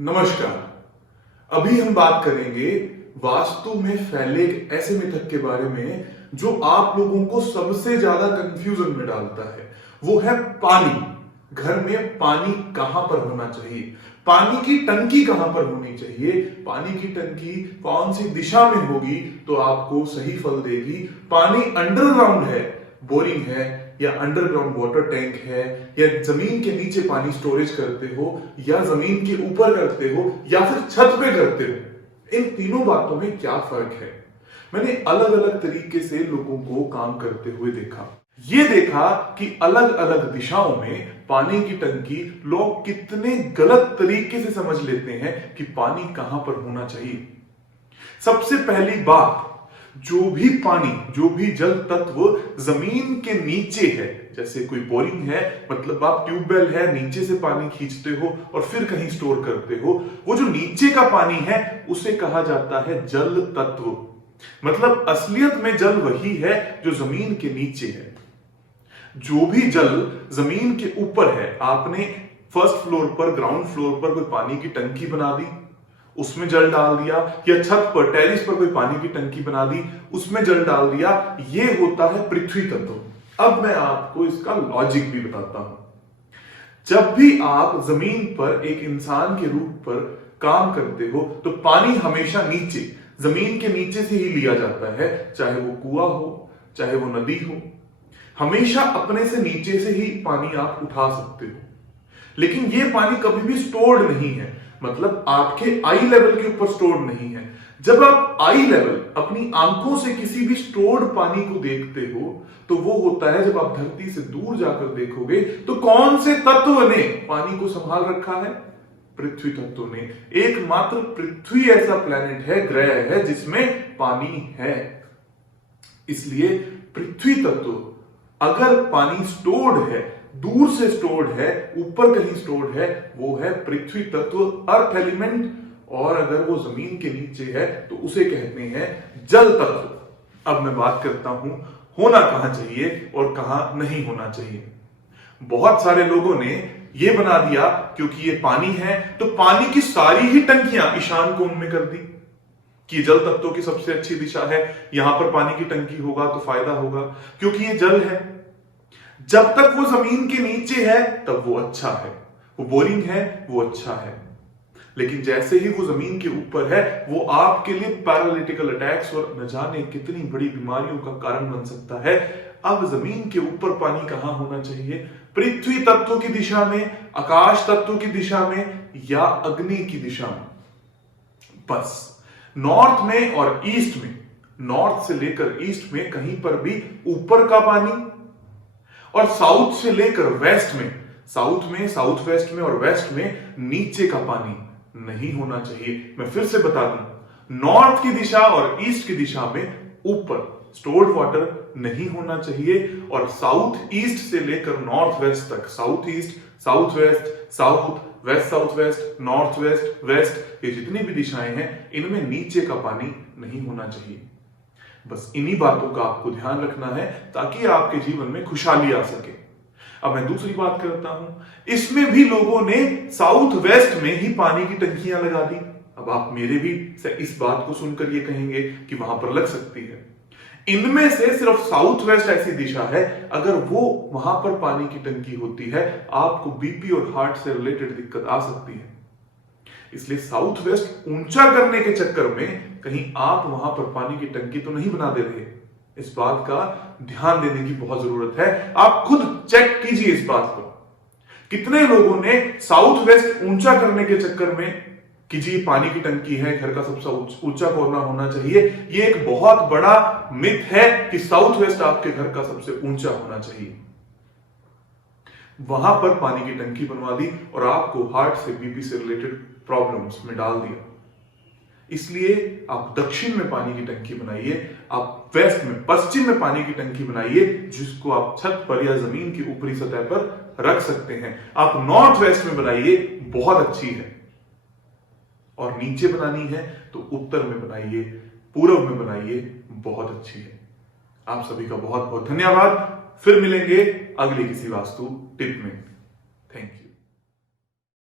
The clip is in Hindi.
नमस्कार। अभी हम बात करेंगे वास्तु में फैले एक ऐसे मिथक के बारे में जो आप लोगों को सबसे ज्यादा कंफ्यूजन में डालता है। वो है पानी। घर में पानी कहां पर होना चाहिए, पानी की टंकी कहां पर होनी चाहिए, पानी की टंकी कौन सी दिशा में होगी तो आपको सही फल देगी। पानी अंडरग्राउंड है, बोरिंग है, या अंडरग्राउंड वाटर टैंक है, या जमीन के नीचे पानी स्टोरेज करते हो, या जमीन के ऊपर करते हो, या फिर छत पे करते हो, इन तीनों बातों में क्या फर्क है। मैंने अलग अलग तरीके से लोगों को काम करते हुए देखा। ये देखा कि अलग अलग दिशाओं में पानी की टंकी लोग कितने गलत तरीके से समझ लेते हैं कि पानी कहां पर होना चाहिए। सबसे पहली बात, जो भी पानी, जो भी जल तत्व जमीन के नीचे है, जैसे कोई बोरिंग है, मतलब आप ट्यूबवेल है, नीचे से पानी खींचते हो और फिर कहीं स्टोर करते हो, वो जो नीचे का पानी है उसे कहा जाता है जल तत्व। मतलब असलियत में जल वही है जो जमीन के नीचे है। जो भी जल जमीन के ऊपर है, आपने फर्स्ट फ्लोर पर, ग्राउंड फ्लोर पर कोई पानी की टंकी बना दी, उसमें जल डाल दिया, या छत पर, टेरिस पर कोई पानी की टंकी बना दी, उसमें जल डाल दिया, ये होता है पृथ्वी तत्व। अब मैं आपको इसका लॉजिक भी बताता हूं। जब भी आप जमीन पर एक इंसान के रूप पर काम करते हो तो पानी हमेशा नीचे, जमीन के नीचे से ही लिया जाता है, चाहे वो कुआं हो, चाहे वो नदी हो, हमेशा अपने से नीचे से ही पानी आप उठा सकते हो। लेकिन ये पानी कभी भी स्टोर्ड नहीं है, मतलब आपके आई लेवल के ऊपर स्टोर्ड नहीं है। जब आप आई लेवल, अपनी आंखों से किसी भी स्टोर्ड पानी को देखते हो तो वो होता है, जब आप धरती से दूर जाकर देखोगे तो कौन से तत्व ने पानी को संभाल रखा है? पृथ्वी तत्व ने। एकमात्र पृथ्वी ऐसा प्लेनेट है, ग्रह है, जिसमें पानी है। इसलिए पृथ्वी तत्व, अगर पानी स्टोर्ड है, दूर से स्टोर्ड है, ऊपर कहीं स्टोर्ड है, वो है पृथ्वी तत्व, अर्थ एलिमेंट। और अगर वो जमीन के नीचे है तो उसे कहते हैं जल तत्व। अब मैं बात करता हूं होना कहां चाहिए और कहां नहीं होना चाहिए। बहुत सारे लोगों ने ये बना दिया क्योंकि ये पानी है तो पानी की सारी ही टंकियां ईशान कोण में कर दी कि जल तत्वों की सबसे अच्छी दिशा है, यहां पर पानी की टंकी होगा तो फायदा होगा क्योंकि ये जल है। जब तक वो जमीन के नीचे है तब वो अच्छा है, वो बोरिंग है, वो अच्छा है। लेकिन जैसे ही वो जमीन के ऊपर है, वो आपके लिए पैरालिटिकल अटैक्स और न जाने कितनी बड़ी बीमारियों का कारण बन सकता है। अब जमीन के ऊपर पानी कहां होना चाहिए? पृथ्वी तत्व की दिशा में, आकाश तत्व की दिशा में, या अग्नि की दिशा में। बस नॉर्थ में और ईस्ट में, नॉर्थ से लेकर ईस्ट में कहीं पर भी ऊपर का पानी, और साउथ से लेकर वेस्ट में, साउथ में, साउथ वेस्ट में और वेस्ट में नीचे का पानी नहीं होना चाहिए। मैं फिर से बता दूं, नॉर्थ की दिशा और ईस्ट की दिशा में ऊपर स्टोर्ड वाटर नहीं होना चाहिए, और साउथ ईस्ट से लेकर नॉर्थ वेस्ट तक, south east, south west, south west, south west, north west, west, ये जितनी भी दिशाएं हैं इनमें नीचे का पानी नहीं होना चाहिए। बस इन्हीं बातों का आपको ध्यान रखना है ताकि आपके जीवन में खुशहाली आ सके। अब मैं दूसरी बात करता हूं, इसमें भी लोगों ने साउथ वेस्ट में ही पानी की टंकियां लगा दी। अब आप मेरे भी से इस बात को सुनकर ये कहेंगे कि वहां पर लग सकती है। इनमें से सिर्फ साउथ वेस्ट ऐसी दिशा है, अगर वो वहां पर पानी की टंकी होती है, आपको बीपी और हार्ट से रिलेटेड दिक्कत आ सकती है। इसलिए साउथ वेस्ट ऊंचा करने के चक्कर में कहीं आप वहां पर पानी की टंकी तो नहीं बना दे रहे। इस बात का ध्यान देने की बहुत जरूरत है। आप खुद चेक कीजिए इस बात को। कितने लोगों ने साउथ वेस्ट ऊंचा करने के चक्कर में कि जी पानी की टंकी है, घर का सबसे ऊंचा कोना होना चाहिए, ये एक बहुत बड़ा मिथ है कि साउथ वेस्ट आपके घर का सबसे ऊंचा होना चाहिए। वहां पर पानी की टंकी बनवा दी और आपको हार्ट से, बीपी से रिलेटेड प्रॉब्लम्स में डाल दिया। इसलिए आप दक्षिण में पानी की टंकी बनाइए, आप वेस्ट में, पश्चिम में पानी की टंकी बनाइए, जिसको आप छत पर या जमीन की ऊपरी सतह पर रख सकते हैं। आप नॉर्थ वेस्ट में बनाइए, बहुत अच्छी है, और नीचे बनानी है तो उत्तर में बनाइए, पूर्व में बनाइए, बहुत अच्छी है। आप सभी का बहुत बहुत धन्यवाद। फिर मिलेंगे अगली किसी वास्तु टिप में। Thank you.